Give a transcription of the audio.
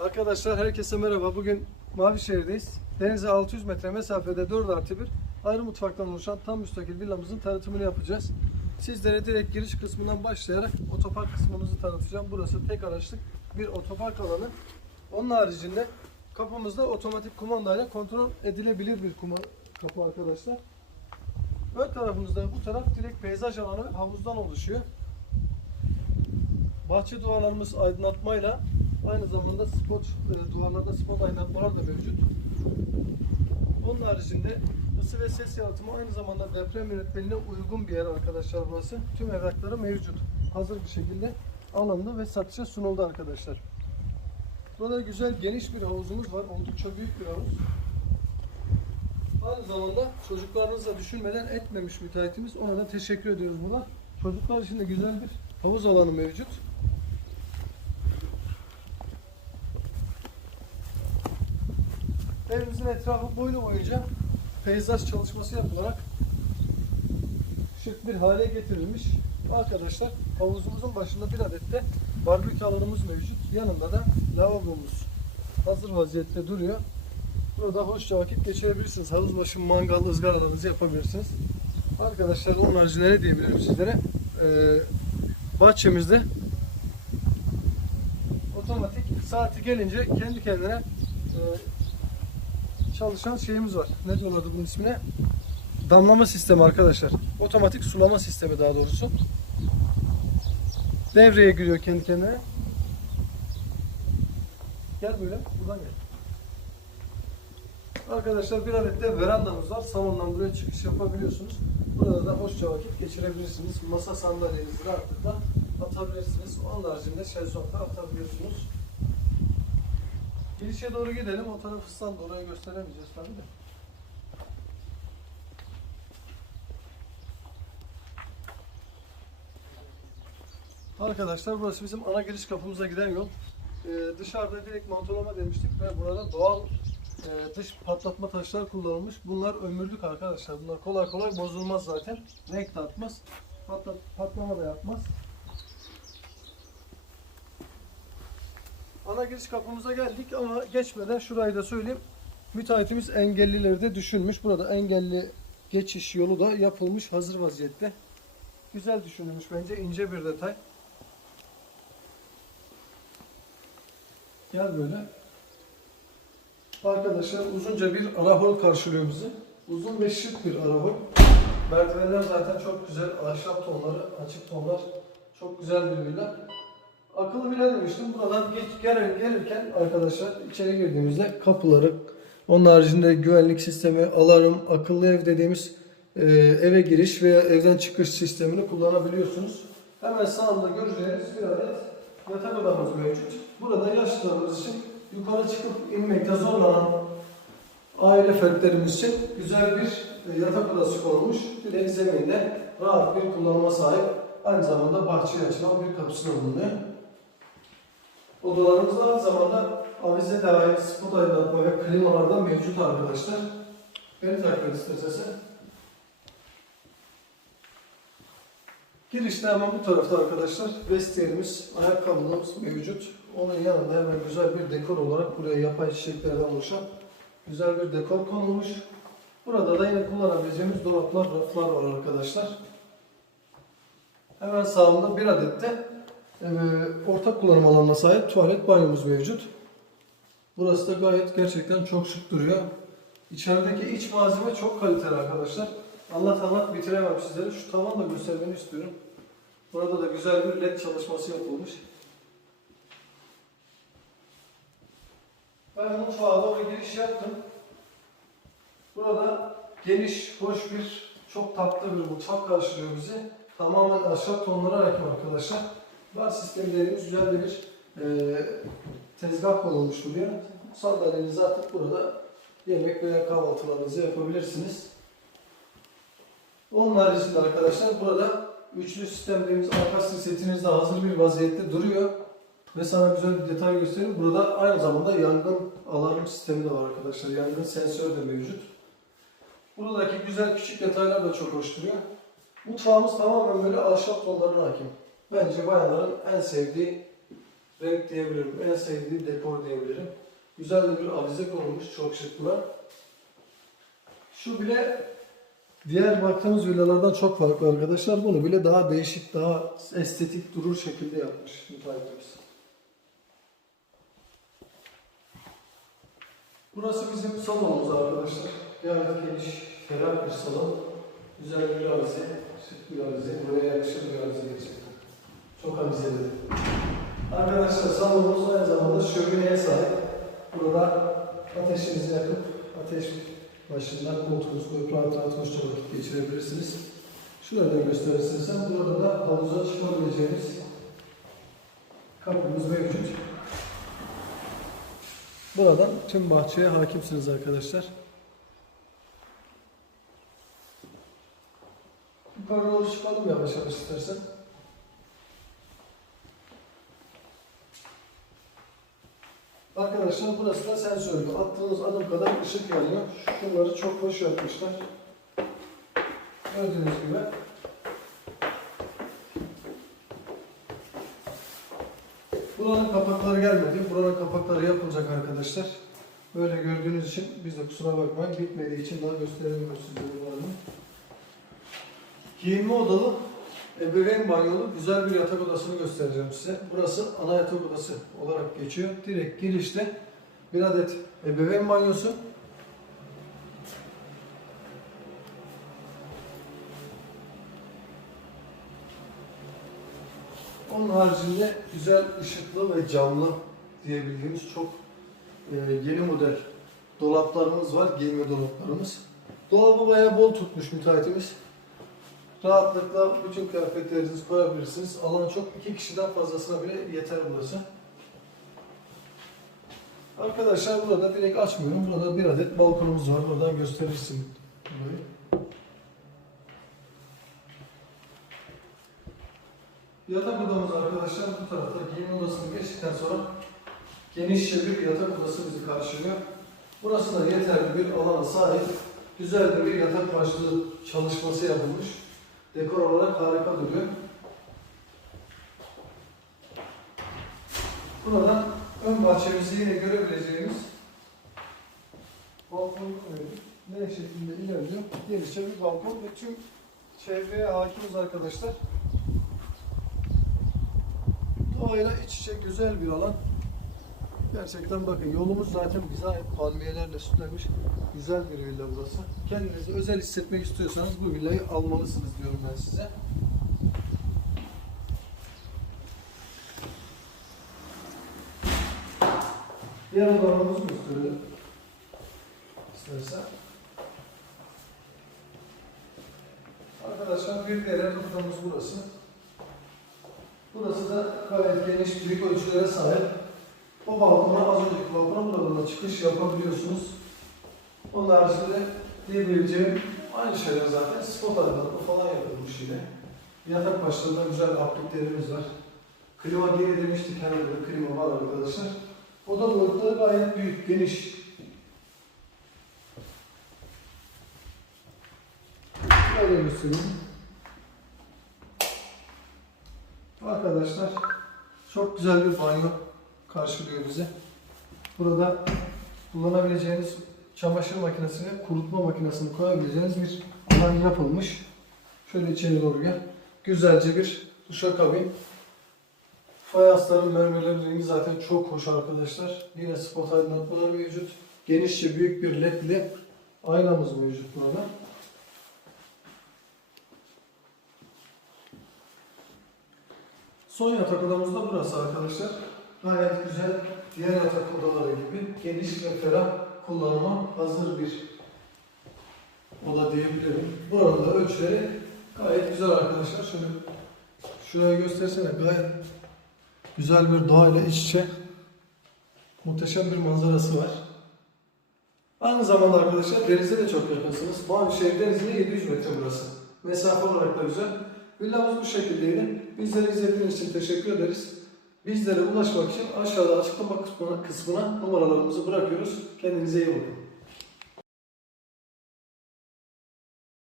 Arkadaşlar herkese merhaba. Bugün Mavişehir'deyiz. Denize 600 metre mesafede 4 artı 1 ayrı mutfaktan oluşan tam müstakil villamızın tanıtımını yapacağız. Sizlere direkt giriş kısmından başlayarak otopark kısmımızı tanıtacağım. Burası tek araçlık bir otopark alanı. Onun haricinde kapımızda otomatik kumandayla kontrol edilebilir bir kuma kapı arkadaşlar. Ön tarafımızda bu taraf direkt peyzaj alanı havuzdan oluşuyor. Bahçe duvarlarımız aydınlatmayla aynı zamanda spot e, duvarlarda spot aydınlatmalar da mevcut. Onun haricinde ısı ve ses yalıtımı aynı zamanda deprem yönetmeliğine uygun bir yer arkadaşlar burası. Tüm evrakları mevcut. Hazır bir şekilde alındı ve satışa sunuldu arkadaşlar. Burada güzel geniş bir havuzumuz var. Oldukça büyük bir havuz. Aynı zamanda çocuklarınızla düşünmeden etmemiş müteahhitimiz. Ona da teşekkür ediyoruz burada. Çocuklar için de güzel bir havuz alanı mevcut. Evimizin etrafı boylu boyunca peyzaj çalışması yapılarak şık bir hale getirilmiş. Arkadaşlar havuzumuzun başında bir adet de barbekü alanımız mevcut. Yanında da lavabomuz hazır vaziyette duruyor. Burada hoşça vakit geçirebilirsiniz. Havuz başı mangal, ızgaralarınızı yapabilirsiniz. Arkadaşlar onun haricinde ne diyebilirim sizlere? Ee, bahçemizde otomatik saati gelince kendi kendine e, çalışan şeyimiz var. Ne diyorlardı bunun ismine? Damlama sistemi arkadaşlar. Otomatik sulama sistemi daha doğrusu. Devreye giriyor kendi kendine. Gel böyle, buradan gel. Arkadaşlar bir adet de verandamız var. Salondan buraya çıkış yapabiliyorsunuz. Burada da hoşça vakit geçirebilirsiniz. Masa sandalyenizi rahatlıkla atabilirsiniz. Onun haricinde şezlongda atabiliyorsunuz. Girişe doğru gidelim. O taraf ıslandı. Orayı gösteremeyeceğiz tabii de. Arkadaşlar burası bizim ana giriş kapımıza giden yol. Ee, dışarıda direkt mantolama demiştik ve burada doğal e, dış patlatma taşlar kullanılmış. Bunlar ömürlük arkadaşlar. Bunlar kolay kolay bozulmaz zaten. Renk de atmaz. Patlat, patlama da yapmaz. Ana giriş kapımıza geldik ama geçmeden şurayı da söyleyeyim. Müteahhitimiz engellileri de düşünmüş. Burada engelli geçiş yolu da yapılmış hazır vaziyette. Güzel düşünülmüş bence ince bir detay. Gel böyle. Arkadaşlar uzunca bir arahol karşılıyor bizi. Uzun ve şık bir arahol. Merdivenler zaten çok güzel. Ahşap tonları, açık tonlar. Çok güzel bir villa. Akıllı villa demiştim. Buradan geç, gel, gelirken arkadaşlar içeri girdiğimizde kapıları, onun haricinde güvenlik sistemi, alarm, akıllı ev dediğimiz e, eve giriş veya evden çıkış sistemini kullanabiliyorsunuz. Hemen sağında göreceğiniz bir adet yatak odamız mevcut. Burada yaşlılarımız için yukarı çıkıp inmekte zorlanan aile fertlerimiz için güzel bir e, yatak odası konulmuş. Direkt zeminde rahat bir kullanıma sahip. Aynı zamanda bahçeye açılan bir kapısı da bulunuyor. Odalarımızda aynı zamanda avize dahil spot aydınlatma ve klimalar da mevcut arkadaşlar. Beni takip et istersen. Girişte hemen bu tarafta arkadaşlar vestiyerimiz, ayakkabılığımız mevcut. Onun yanında hemen güzel bir dekor olarak buraya yapay çiçeklerden oluşan güzel bir dekor konulmuş. Burada da yine kullanabileceğimiz dolaplar, raflar var arkadaşlar. Hemen sağımda bir adet de e, ortak kullanım alanına sahip tuvalet banyomuz mevcut. Burası da gayet gerçekten çok şık duruyor. İçerideki iç malzeme çok kaliteli arkadaşlar. Anlat anlat bitiremem sizlere. Şu tavan da göstermeni istiyorum. Burada da güzel bir led çalışması yapılmış. Ben mutfağa doğru giriş yaptım. Burada geniş, hoş bir, çok tatlı bir mutfak karşılıyor bizi. Tamamen ahşap tonlara hakim arkadaşlar. Bar sistemi dediğimiz güzel bir e, tezgah konulmuş buraya. Sandalyenizi atıp burada yemek veya kahvaltılarınızı yapabilirsiniz. Onun haricinde arkadaşlar burada üçlü sistem dediğimiz arka setiniz de hazır bir vaziyette duruyor. Ve sana güzel bir detay göstereyim. Burada aynı zamanda yangın alarm sistemi de var arkadaşlar. Yangın sensörü de mevcut. Buradaki güzel küçük detaylar da çok hoş duruyor. Mutfağımız tamamen böyle ahşap tonlarına hakim. Bence bayanların en sevdiği renk diyebilirim. En sevdiği dekor diyebilirim. Güzel de bir avize konulmuş. Çok şık bura. Şu bile diğer baktığımız villalardan çok farklı arkadaşlar. Bunu bile daha değişik, daha estetik durur şekilde yapmış müteahhitimiz. Burası bizim salonumuz arkadaşlar. Gayet geniş, ferah bir salon. Güzel bir avize, şık bir avize. Buraya yakışır bir avize gerçekten. Çok avizeli. Arkadaşlar salonumuz aynı zamanda şömineye sahip. Burada ateşinizi yakıp ateş başında koltuğunuz koyup rahat rahat hoşça vakit geçirebilirsiniz. Şuradan gösterirsiniz. Burada da havuza çıkabileceğiniz kapımız mevcut. Buradan tüm bahçeye hakimsiniz arkadaşlar. Yukarı doğru çıkalım yavaş yavaş istersen. Arkadaşlar burası da sensörlü. Attığınız adım kadar ışık yanıyor. Şunları çok hoş yapmışlar. Gördüğünüz gibi. Buranın kapakları gelmedi. Buranın kapakları yapılacak arkadaşlar. Böyle gördüğünüz için biz de kusura bakmayın bitmediği için daha gösteremiyoruz size buranın. Giyinme odalı ebeveyn banyolu güzel bir yatak odasını göstereceğim size. Burası ana yatak odası olarak geçiyor. Direkt girişte bir adet ebeveyn banyosu. Onun haricinde güzel ışıklı ve camlı diyebildiğimiz çok e, yeni model dolaplarımız var. Giyinme dolaplarımız. Dolabı bayağı bol tutmuş müteahhitimiz. Rahatlıkla bütün kıyafetlerinizi koyabilirsiniz. Alan çok. iki kişiden fazlasına bile yeter burası. Arkadaşlar burada direkt açmıyorum. Burada bir adet balkonumuz var. Buradan gösterirsin burayı. Yatak odamız arkadaşlar bu tarafta giyinme odasını geçtikten sonra genişçe bir yatak odası bizi karşılıyor. Burası da yeterli bir alana sahip. Güzel bir yatak başlığı çalışması yapılmış. Dekor olarak harika duruyor. Buradan ön bahçemizi yine görebileceğimiz balkon ne şeklinde ilerliyor. Genişçe bir balkon ve tüm çevreye hakimiz arkadaşlar. Doğayla iç içe güzel bir alan. Gerçekten bakın yolumuz zaten bize ait palmiyelerle süslenmiş güzel bir villa burası. Kendinizi özel hissetmek istiyorsanız bu villayı almalısınız diyorum ben size. Diğer odalarımızı gösterelim. İstersen. Arkadaşlar bir diğer odamız burası. Burası da gayet geniş, büyük ölçülere sahip. O balkona az önceki balkona buradan da çıkış yapabiliyorsunuz. Onun haricinde diyebileceğim aynı şeyler zaten. Spot aydınlatma falan yapılmış yine. Yatak başlarında güzel apliklerimiz var. Klima geri demiştik her yerde klima var arkadaşlar. Oda boyutları gayet büyük, geniş. Böyle göstereyim. Arkadaşlar çok güzel bir banyo karşılıyor bizi. Burada kullanabileceğiniz çamaşır makinesini, kurutma makinesini koyabileceğiniz bir alan yapılmış. Şöyle içeri doğru gel. Güzelce bir duşakabin. Fayansların, mermerlerin rengi zaten çok hoş arkadaşlar. Yine spot aydınlatmalar mevcut. Genişçe büyük bir ledli aynamız mevcut burada. Son yatak odamız da burası arkadaşlar. Gayet güzel, diğer yatak odaları gibi geniş ve ferah kullanıma hazır bir oda diyebilirim. Buranın da ölçüleri gayet güzel arkadaşlar. Şöyle şuraya göstersene gayet güzel bir doğayla iç içe muhteşem bir manzarası var. Aynı zamanda arkadaşlar denize de çok yakınsınız. Mavişehir denizine 700 metre burası. Mesafe olarak da güzel. Villamız bu şekildeydi. Bizleri izlediğiniz için teşekkür ederiz. Bizlere ulaşmak için aşağıda açıklama kısmına, kısmına numaralarımızı bırakıyoruz. Kendinize iyi bakın.